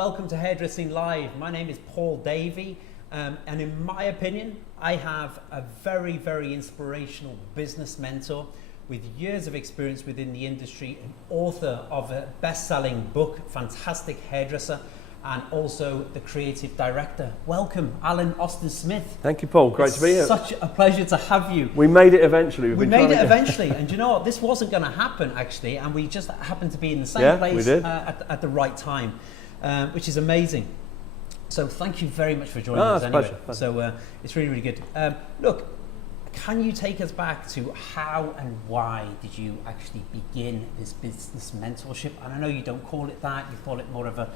welcome to Hairdressing Live. My name is Paul Davey, and in my opinion, I have a very, very inspirational business mentor with years of experience within the industry, and author of a best-selling book, Fantanstic Hairdresser, and also the creative director. Welcome, Alan Austin Smith. Thank you, Paul. Great to be here. Such a pleasure to have you. We made it eventually. We made it eventually, and you know what? This wasn't going to happen actually, and we just happened to be in the same place at the right time, which is amazing. So thank you very much for joining us anyway. Pleasure. So it's really, really good. Look, can you take us back to how and why did you actually begin this business mentorship? And I know you don't call it that; you call it more of a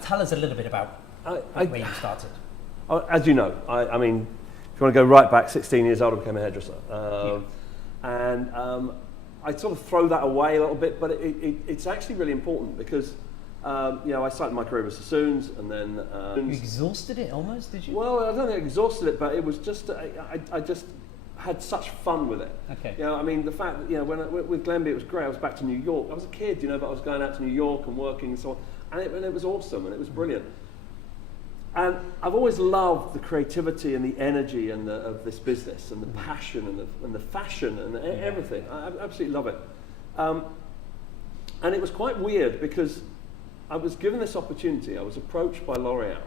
tell us a little bit about where you started. As you know, I mean, if you want to go right back, 16 years old, I became a hairdresser. And I sort of throw that away a little bit, but it's actually really important because, I started my career with Sassoons and then... you exhausted it almost, did you? Well, I don't think I exhausted it, but it was just, I just had such fun with it. Okay. I mean, the fact that, with Glenby it was great. I was back to New York. I was a kid, but I was going out to New York and working and so on. And it was awesome and it was brilliant. And I've always loved the creativity and the energy and of this business and the passion and the fashion and everything. I absolutely love it. And it was quite weird because I was given this opportunity. I was approached by L'Oreal.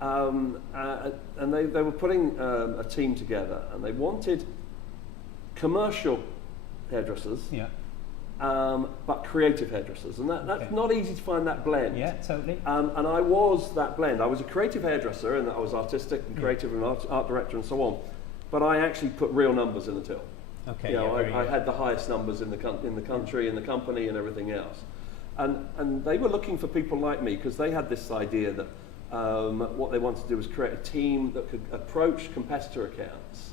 And they were putting a team together and they wanted commercial hairdressers, but creative hairdressers. And that's not easy to find that blend. Yeah, totally. And I was that blend. I was a creative hairdresser and I was artistic and creative and art director and so on. But I actually put real numbers in the till. Okay. I had the highest numbers in the country, in the company and everything else. And they were looking for people like me because they had this idea that what they wanted to do was create a team that could approach competitor accounts,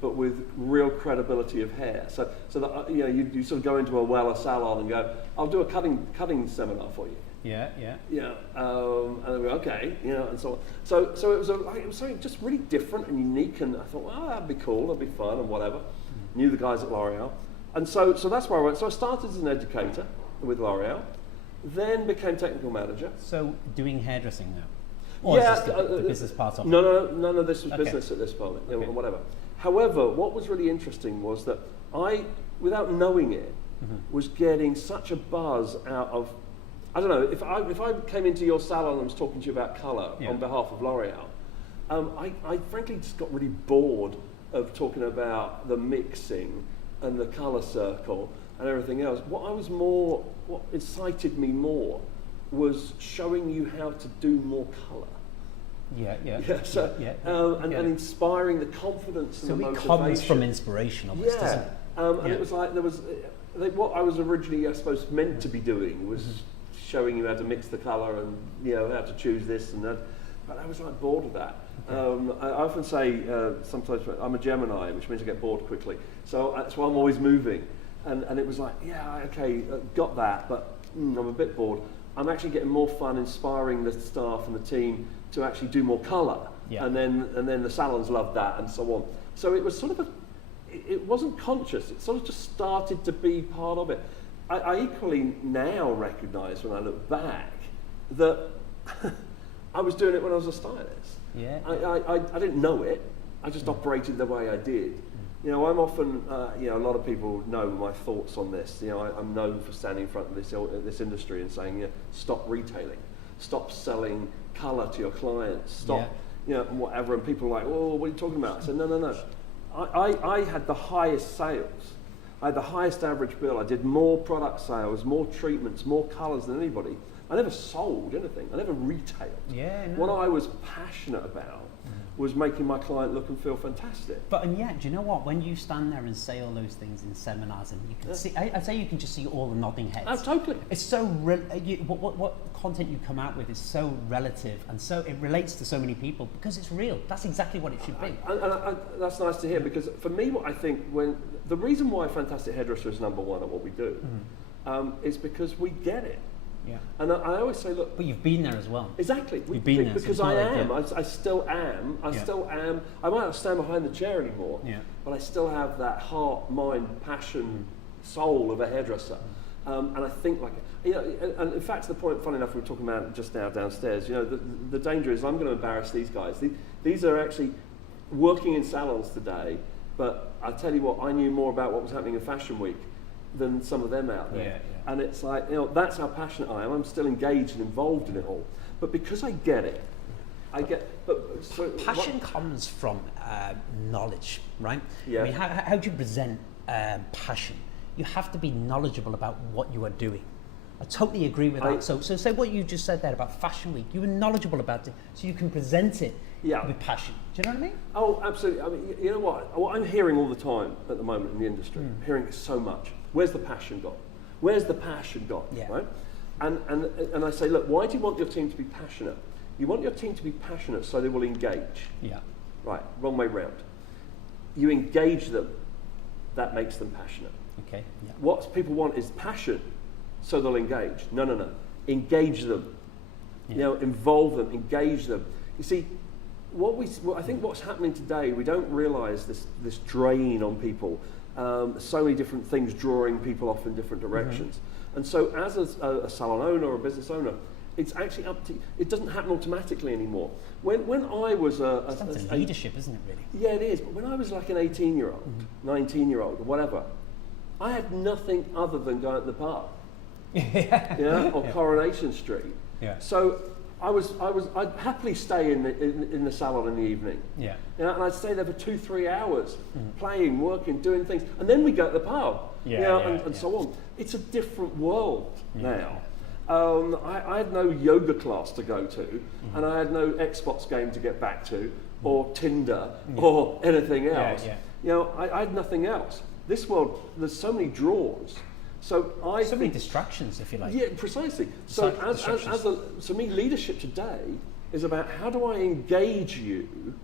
but with real credibility of hair. So that you sort of go into a Wella salon and go, I'll do a cutting seminar for you. Yeah. And they were okay, and so on. So it was something just really different and unique. And I thought, well, that'd be cool, that'd be fun, and whatever. Knew the guys at L'Oreal, and so that's where I went. So I started as an educator with L'Oreal, then became technical manager. So doing hairdressing now. Or is this the business part of it? No, this was business at this moment, whatever. However, what was really interesting was that I, without knowing it, was getting such a buzz out of, I don't know, if I came into your salon and was talking to you about colour on behalf of L'Oreal, I frankly just got really bored of talking about the mixing and the colour circle and everything else. What excited me more was showing you how to do more colour. And inspiring the confidence and the motivation. So it comes from inspiration, obviously, doesn't it? And it was like what I was originally, I suppose, meant to be doing was showing you how to mix the colour and how to choose this and that. But I was like bored of that. I often say sometimes I'm a Gemini, which means I get bored quickly. So that's why I'm always moving. And it was like, got that, but I'm a bit bored. I'm actually getting more fun inspiring the staff and the team to actually do more colour, and then the salons loved that and so on. So it was sort of it wasn't conscious. It sort of just started to be part of it. I equally now recognise when I look back that I was doing it when I was a stylist. I didn't know it. I just operated the way I did. I'm often, a lot of people know my thoughts on this. I'm known for standing in front of this industry and saying, stop retailing, stop selling colour to your clients, stop, whatever. And people are like, oh, what are you talking about? I said, no. I had the highest sales. I had the highest average bill. I did more product sales, more treatments, more colours than anybody. I never sold anything. I never retailed. What I was passionate about was making my client look and feel fantastic. And yet, do you know what? When you stand there and say all those things in seminars, and you can see, I'd say you can just see all the nodding heads. Oh, totally. It's so what content you come out with is so relative, and so it relates to so many people because it's real. That's exactly what it should be. And that's nice to hear because for me, what I think the reason why Fantastic Hairdresser is number one at what we do is because we get it. And I always say, look. But you've been there as well. Exactly. You've been there. Because I am. I still am. I still am. I might not stand behind the chair anymore, but I still have that heart, mind, passion, soul of a hairdresser. And I think like it. You know, and in fact, to the point, funny enough, we were talking about just now downstairs. You know, the danger is I'm going to embarrass these guys. These are actually working in salons today, but I tell you what, I knew more about what was happening in Fashion Week than some of them out there. Yeah. And it's like, you know, that's how passionate I am. I'm still engaged and involved in it all. But because I get it, passion comes from knowledge, right? Yeah. I mean, how do you present passion? You have to be knowledgeable about what you are doing. I totally agree with that. So say what you just said there about Fashion Week. You were knowledgeable about it, so you can present it with passion. Do you know what I mean? Oh, absolutely. I mean, you know what I'm hearing all the time at the moment in the industry, hearing it so much. Where's the passion gone? Where's the passion gone? Yeah. Right? And I say, look, why do you want your team to be passionate? You want your team to be passionate so they will engage. Yeah. Right, wrong way round. You engage them, that makes them passionate. Okay. Yeah. What people want is passion, so they'll engage. No. Engage them. Yeah. You know, involve them, engage them. You see, I think what's happening today, we don't realise this drain on people. So many different things drawing people off in different directions. And so as a salon owner or a business owner, it's actually up to, it doesn't happen automatically anymore. When I was It's leadership, isn't it, really? Yeah, it is. But when I was like an 18-year-old, 19-year-old, or whatever, I had nothing other than going to the park, or Coronation Street. Yeah. So I'd happily stay in the salon in the evening. Yeah. And I'd stay there for 2-3 hours, playing, working, doing things, and then we go to the pub. And so on. It's a different world now. I had no yoga class to go to, and I had no Xbox game to get back to, or Tinder, or anything else. You know, I had nothing else. This world, there's so many draws. So many distractions, if you like. Yeah, precisely. So to me, leadership today is about how do I engage you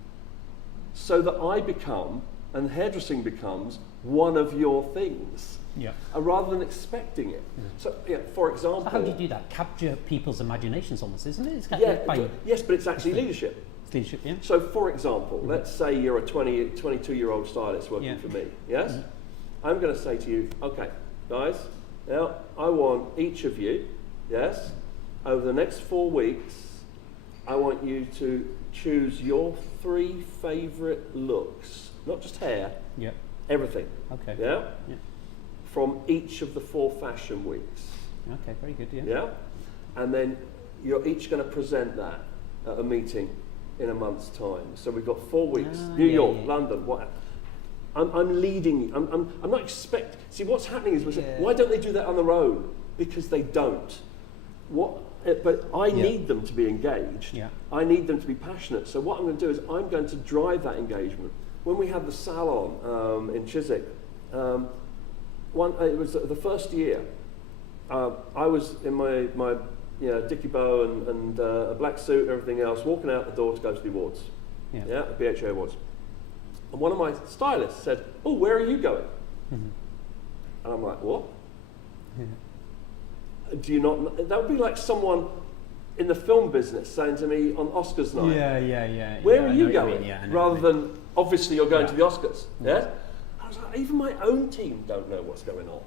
so that I become, and hairdressing becomes, one of your things. Yeah. Rather than expecting it. So, for example... So how do you do that? Capture people's imaginations almost, isn't it? Yes, but it's actually leadership. It's leadership, yeah. So, for example, let's say you're a 22-year-old stylist working for me, yes? I'm going to say to you, okay, guys, now I want each of you, yes, over the next 4 weeks, I want you to choose your 3 favourite looks, not just hair, everything. Okay. Yeah? From each of the 4 fashion weeks. Okay, very good, Yeah? And then you're each going to present that at a meeting in a month's time. So we've got 4 weeks, New York, London, whatever. I'm leading, I'm not expecting, see what's happening is, why don't they do that on their own? Because they don't. But I need them to be engaged. I need them to be passionate. So what I'm going to do is I'm going to drive that engagement. When we had the salon in Chiswick, it was the first year. I was in my dicky bow and a black suit and everything else, walking out the door to go to the awards. The BHA awards. And one of my stylists said, "Oh, where are you going?" And I'm like, "What? Do you not?" That would be like someone in the film business saying to me on Oscars night, "Where are you going?" Rather than, obviously, you're going to the Oscars. Yeah. I was like, even my own team don't know what's going on.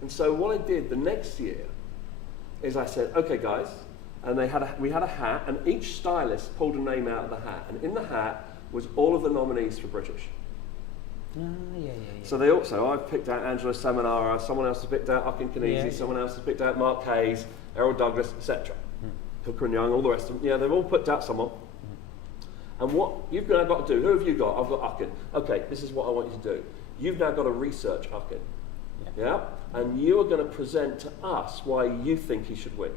And so what I did the next year is I said, "Okay, guys," and we had a hat, and each stylist pulled a name out of the hat, and in the hat was all of the nominees for British. So I've picked out Angela Seminara, someone else has picked out Akin Kanezi, someone else has picked out Mark Hayes, Errol Douglas, etc. Hooker and Young, all the rest of them. They've all picked out someone. And what you've now got to do, who have you got? I've got Akin. Okay, this is what I want you to do. You've now got to research Akin. And you are going to present to us why you think he should win.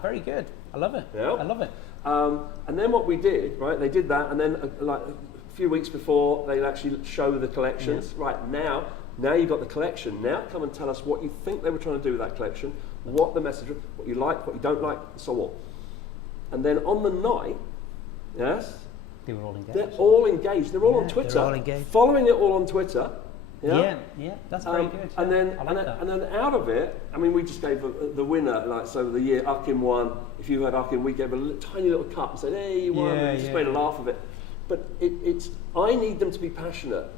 Very good. I love it. I love it. And then what we did, right, they did that, and then like a few weeks before, they'd actually show the collections. Right, now you've got the collection. Now come and tell us what you think they were trying to do with that collection, what the message was, what you like, what you don't like, and so on. And then on the night, they were all engaged. They're all engaged. They're all on Twitter. They're all engaged. Following it all on Twitter. That's very good. And then out of it, I mean, we just gave the winner, so the year Akin won. If you had Akin, we gave a tiny little cup and said, "Hey, you won," and just made a laugh of it. But I need them to be passionate,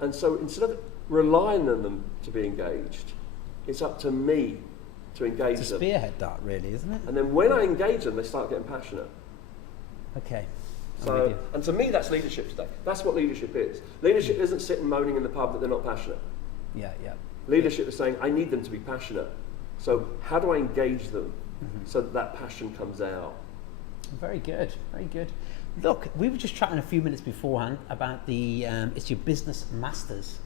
and so instead of relying on them to be engaged, it's up to me to engage to them. spearhead that, really, isn't it? And then when I engage them, they start getting passionate. Okay. So, and to me, that's leadership today. That's what leadership is. Leadership isn't sitting moaning in the pub that they're not passionate. Yeah, yeah. Leadership is saying, I need them to be passionate. So how do I engage them so that passion comes out? Very good, very good. Look, we were just chatting a few minutes beforehand about it's your business masters.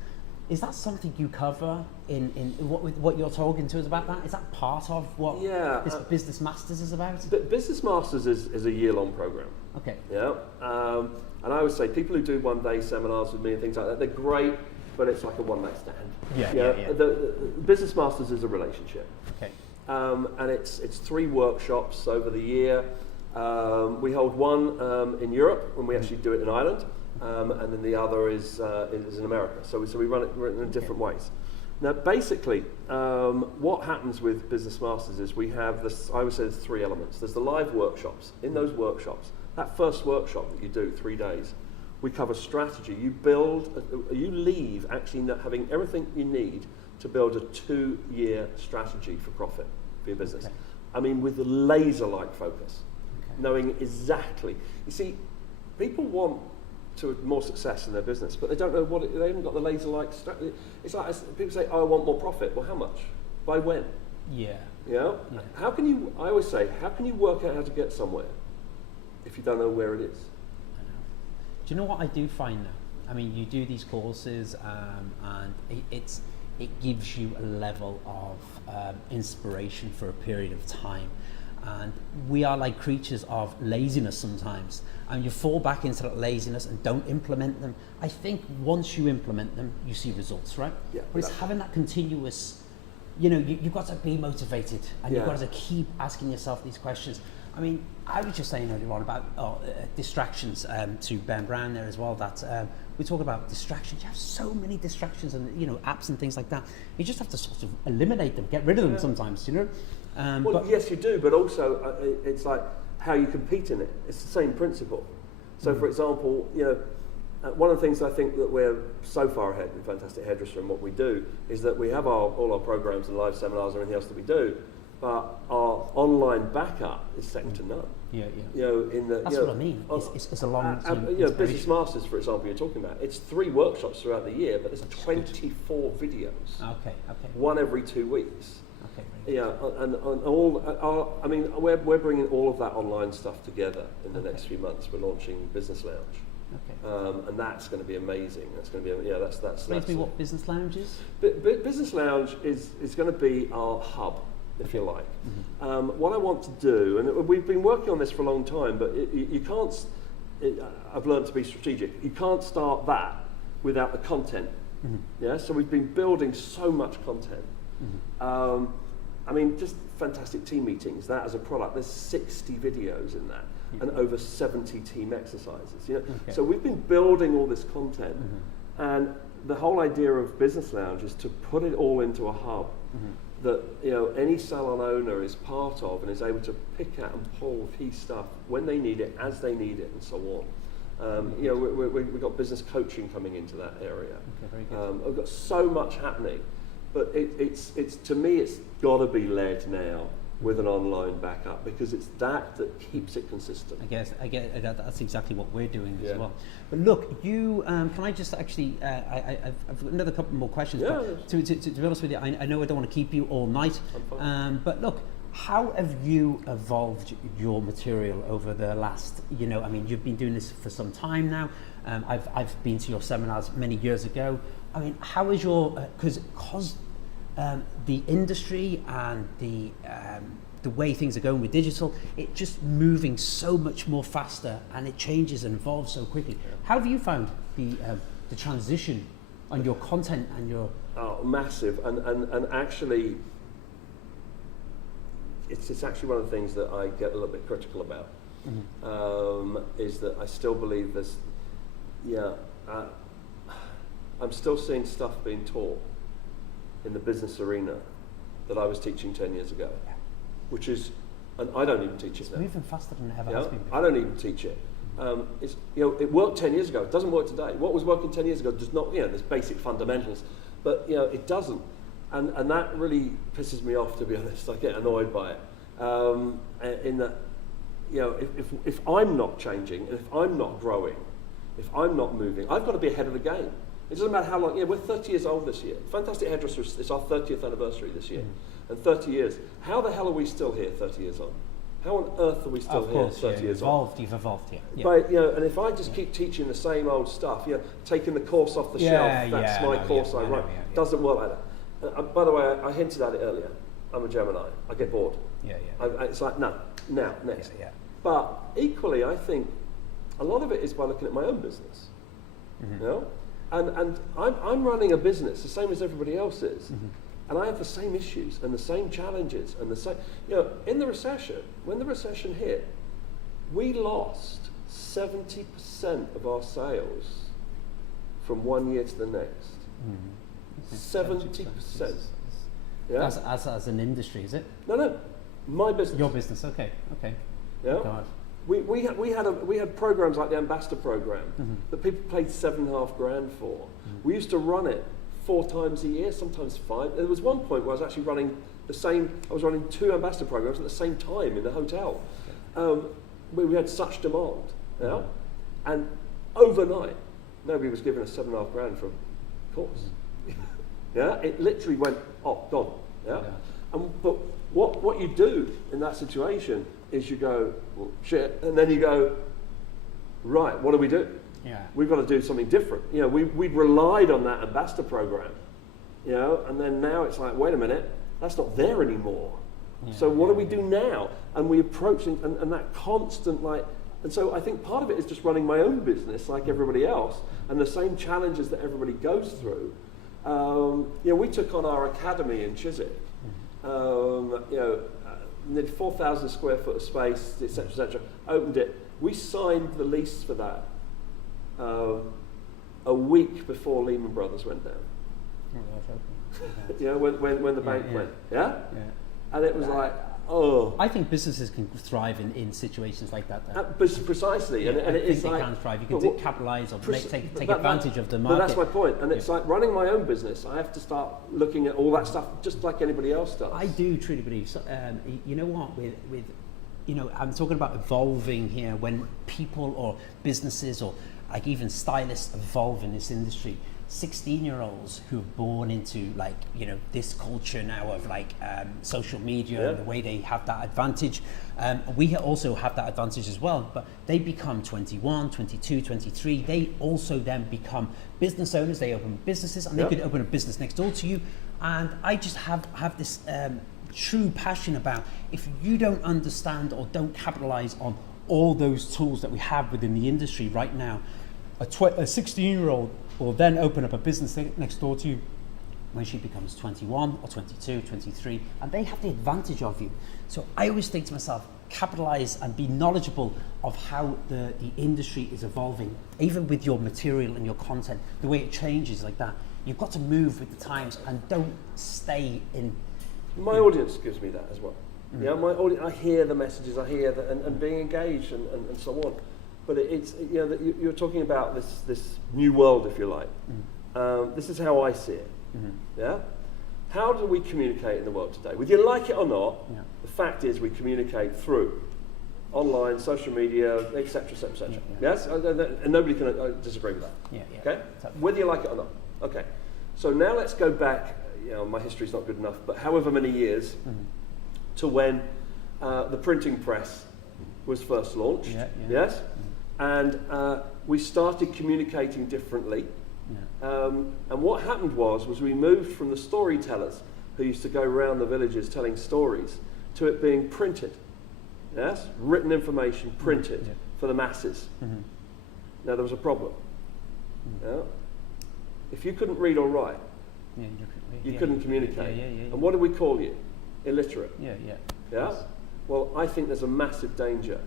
Is that something you cover in what you're talking to us about that? Is that part of what this Business Masters is about? Business Masters is a year-long program. Okay. Yeah. And I would say people who do one-day seminars with me and things like that, they're great, but it's like a one-night stand. Yeah. The Business Masters is a relationship. Okay. And it's 3 workshops over the year. We hold one in Europe when we actually do it in Ireland. And then the other is in America. So we run it in different ways. Now, basically, what happens with Business Masters is we have this. I would say there's 3 elements. There's the live workshops. In those workshops, that first workshop that you do 3 days, we cover strategy. You leave actually having everything you need to build a 2-year strategy for profit for your business. Okay. I mean, with a laser-like focus, knowing exactly. You see, people want more success in their business, but they don't know they haven't got the laser-like strategy. It's like people say, "Oh, I want more profit." Well, how much? By when? Yeah. You know? Yeah. How can you? I always say, how can you work out how to get somewhere if you don't know where it is? I know. Do you know what I do find now? I mean, you do these courses, and it gives you a level of inspiration for a period of time. And we are like creatures of laziness sometimes, and you fall back into that laziness and don't implement them. I think once you implement them, you see results, right? Yeah, but it's having that continuous, you've got to be motivated, and you've got to keep asking yourself these questions. I mean, I was just saying earlier on about distractions to Ben Brown there as well, that we talk about distractions. You have so many distractions and apps and things like that. You just have to sort of eliminate them, get rid of them sometimes, Well, yes, you do, but also it's like how you compete in it. It's the same principle. So, for example, one of the things I think that we're so far ahead in Fantastic Hairdresser and what we do is that we have all our programs and live seminars and everything else that we do, but our online backup is second to none. Yeah. That's what I mean. It's a long Business Masters, for example, you're talking about. It's 3 workshops throughout the year, but there's 24 videos. Okay. One every 2 weeks. Okay. Yeah, and all. I mean, we're bringing all of that online stuff together in the next few months. We're launching Business Lounge. Okay. And that's going to be amazing. That's going to be that's. Explain to me what Business Lounge is. Business Lounge is going to be our hub, if you like. What I want to do, and we've been working on this for a long time, but you can't. I've learned to be strategic. You can't start that without the content. Yeah. So we've been building so much content. I mean, just fantastic team meetings. That as a product, there's 60 videos in that, and over 70 team exercises. So we've been building all this content, and the whole idea of Business Lounge is to put it all into a hub that any salon owner is part of and is able to pick out and pull key stuff when they need it, as they need it, and so on. We've got business coaching coming into that area. Okay, very good. I've got so much happening. But it's to me, it's got to be led now with an online backup, because it's that keeps it consistent. I get that's exactly what we're doing as well. But look, you can I just actually I've got another couple more questions. Yeah. But to be honest with you, I know I don't want to keep you all night. But look, how have you evolved your material over the last? I mean, you've been doing this for some time now. I've been to your seminars many years ago. I mean, how is your because the industry and the way things are going with digital, it's just moving so much more faster, and it changes and evolves so quickly. How have you found the transition on your content and your? Oh, massive, and actually, it's actually one of the things that I get a little bit critical about. Is that I still believe there's, I'm still seeing stuff being taught in the business arena that I was teaching 10 years ago, which is, and I don't even teach it now. It's moving faster than it ever has been before. I don't even teach it. It worked 10 years ago. It doesn't work today. What was working 10 years ago does not. There's basic fundamentals, but it doesn't. And that really pisses me off, to be honest. I get annoyed by it. In that, if I'm not changing, and if I'm not growing, if I'm not moving, I've got to be ahead of the game. It doesn't matter how long. We're 30 years old this year. Fantastic Hairdresser, it's our 30th anniversary this year. And 30 years. How the hell are we still here 30 years on? How on earth are we still here 30 years on? You've evolved here. Yeah. But, and if I just keep teaching the same old stuff, taking the course off the shelf, that's my course I write. Doesn't work like that. By the way, I hinted at it earlier. I'm a Gemini. I get bored. It's like, no, now, next. But equally, I think a lot of it is by looking at my own business. And I'm running a business the same as everybody else is. And I have the same issues and the same challenges and the same, in the recession, when the recession hit, we lost 70% of our sales from one year to the next. 70%. Yeah. As an industry, is it? No, my business. Your business, okay. Yeah. God. We had programs like the Ambassador program that people paid $7,500 for. We used to run it 4 times a year, sometimes 5. There was one point where I was actually running I was running 2 Ambassador programs at the same time in the hotel. We had such demand, and overnight, nobody was giving us $7,500 for a course. It literally went, gone. But what you do in that situation is you go, well, shit, and then you go, right, what do we do? We've got to do something different. We'd relied on that Ambassador program, and then now it's like, wait a minute, that's not there anymore. So what do we do now? And we approach and that constant and so I think part of it is just running my own business like everybody else, and the same challenges that everybody goes through. We took on our academy in Chiswick. Nearly 4,000 square foot of space, etc., opened it. We signed the lease for that a week before Lehman Brothers went down. When the bank went. And it was like, I think businesses can thrive in situations like that. Precisely, and it is like, they can thrive. You can capitalise or take advantage of the market. But that's my point, and it's like running my own business. I have to start looking at all that stuff just like anybody else does. I do truly believe. So, you know what? With I'm talking about evolving here. When people or businesses or like even stylists evolve in this industry, 16-year-olds who are born into this culture now of social media and the way they have that advantage. We also have that advantage as well, but they become 21, 22, 23. They also then become business owners. They open businesses, and they could open a business next door to you. And I just have this true passion about, if you don't understand or don't capitalize on all those tools that we have within the industry right now, a 16-year-old will then open up a business next door to you when she becomes 21 or 22, 23, and they have the advantage of you. So I always think to myself, capitalize and be knowledgeable of how the industry is evolving, even with your material and your content, the way it changes like that. You've got to move with the times and don't stay in. My audience gives me that as well. My audience, I hear the messages, I hear that, and being engaged and so on. But it's you're talking about this new world, if you like. This is how I see it. How do we communicate in the world today? Whether you like it or not, the fact is we communicate through online, social media, etc., etc., etc. Yes, and nobody can disagree with that. Okay, whether you like it or not. Okay, so now let's go back. My history's not good enough, but however many years to when the printing press was first launched. Yes. And we started communicating differently. And what happened was we moved from the storytellers who used to go around the villages telling stories to it being printed. Yes? Written information printed for the masses. Now there was a problem. If you couldn't read or write, you couldn't communicate. And what do we call you? Illiterate. Yeah? Well, I think there's a massive danger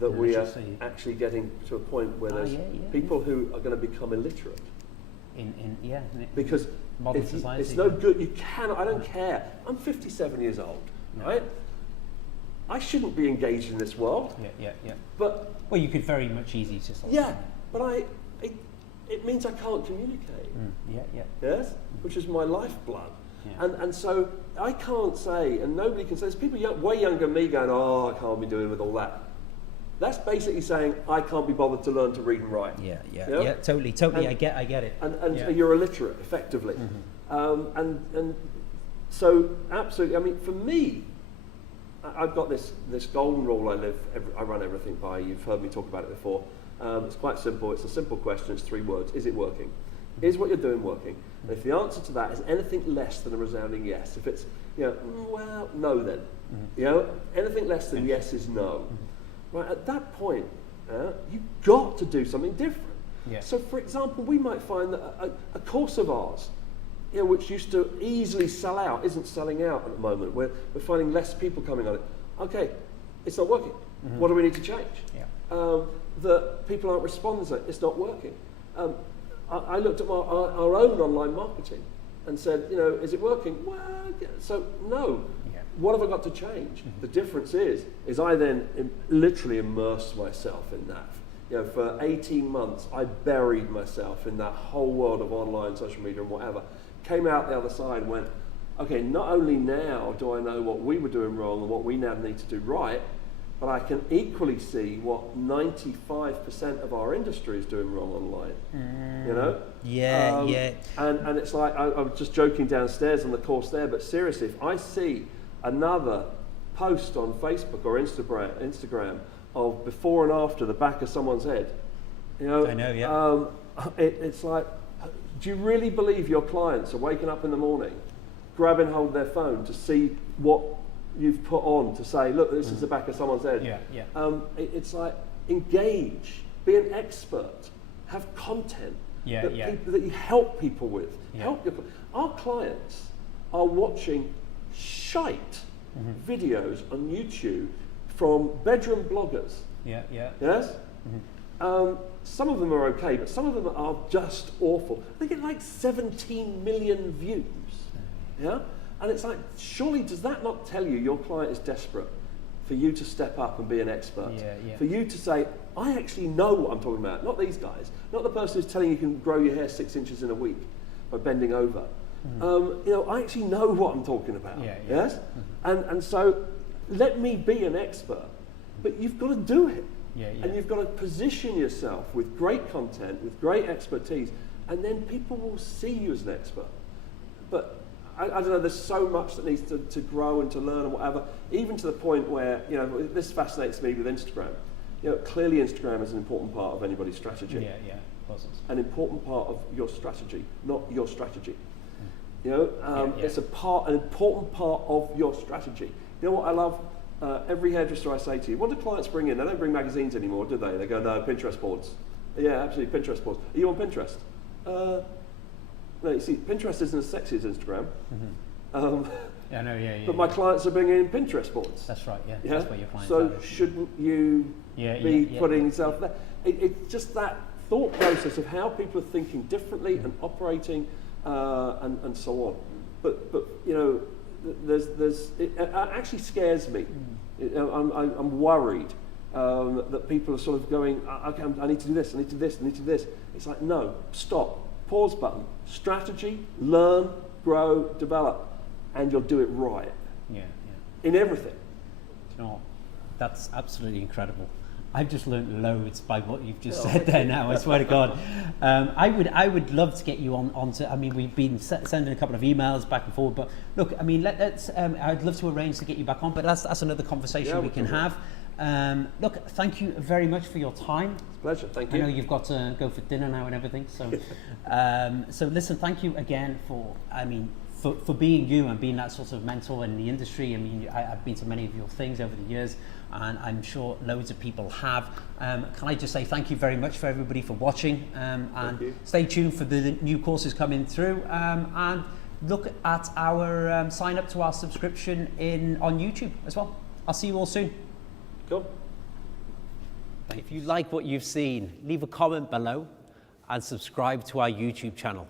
that we are actually getting to a point where there's people who are going to become illiterate. Because modern society, it's no good. You cannot. I don't care. I'm 57 years old, right? I shouldn't be engaged in this world. But you could very much easily just. But it means I can't communicate. Yes, which is my lifeblood. And so I can't say, and nobody can say, there's people way younger than me going, oh, I can't be doing with all that. That's basically saying I can't be bothered to learn to read and write. Yeah, totally. And, I get it. And you're illiterate, effectively. And so, absolutely, I mean, for me, I've got this golden rule I run everything by. You've heard me talk about it before. It's quite simple. It's a simple question. It's 3 words. Is it working? Is what you're doing working? And if the answer to that is anything less than a resounding yes, if it's, well, no then. Anything less than yes is no. Right, at that point, you've got to do something different. Yeah. So, for example, we might find that a course of ours, which used to easily sell out, isn't selling out at the moment. We're finding less people coming on it. Okay, it's not working. What do we need to change? That people aren't responding to it. It's not working. I looked at our own online marketing and said, is it working? Well, so no. What have I got to change? The difference is I then literally immersed myself in that. For 18 months, I buried myself in that whole world of online, social media and whatever. Came out the other side and went, okay, not only now do I know what we were doing wrong and what we now need to do right, but I can equally see what 95% of our industry is doing wrong online. And it's like, I was just joking downstairs on the course there, but seriously, if I see another post on Facebook or Instagram of before and after the back of someone's head, I know, it's like, do you really believe your clients are waking up in the morning, grabbing hold of their phone to see what you've put on to say, look, this is the back of someone's head? It's like, engage, be an expert, have content that you help people with. Our clients are watching shite videos on YouTube from bedroom bloggers. Yes? Some of them are okay, but some of them are just awful. They get like 17 million views. And it's like, surely does that not tell you your client is desperate for you to step up and be an expert? For you to say, I actually know what I'm talking about, not these guys, not the person who's telling you can grow your hair 6 inches in a week by bending over. I actually know what I'm talking about. Yes? And so let me be an expert, but you've got to do it. And you've got to position yourself with great content, with great expertise, and then people will see you as an expert. But I don't know, there's so much that needs to grow and to learn and whatever, even to the point where, this fascinates me with Instagram. Clearly Instagram is an important part of anybody's strategy. An important part of your strategy, not your strategy. It's an important part of your strategy. You know what I love? Every hairdresser I say to you, what do clients bring in? They don't bring magazines anymore, do they? They go, no, Pinterest boards. Yeah, absolutely, Pinterest boards. Are you on Pinterest? No, you see, Pinterest isn't as sexy as Instagram. But my clients are bringing in Pinterest boards. That's right, that's where your clients so are. Shouldn't you be putting yourself there? It's just that thought process of how people are thinking differently and operating and so on. But it actually scares me. I'm worried that people are sort of going, okay, I need to do this, I need to do this, I need to do this. It's like, no, stop, pause button, strategy, learn, grow, develop, and you'll do it right. In everything. You know, that's absolutely incredible. I've just learned loads by what you've just said there now, I swear to God. I would love to get you onto, I mean, we've been sending a couple of emails back and forward, but look, I mean, let's I'd love to arrange to get you back on, but that's another conversation we can have. Look, thank you very much for your time. It's a pleasure, thank you. I know you've got to go for dinner now and everything, so so listen, thank you again for being you and being that sort of mentor in the industry. I mean, I've been to many of your things over the years, and I'm sure loads of people have. Can I just say thank you very much for everybody for watching, and stay tuned for the new courses coming through, and look at our sign up to our subscription on YouTube as well. I'll see you all soon. Cool. If you like what you've seen, leave a comment below and subscribe to our YouTube channel.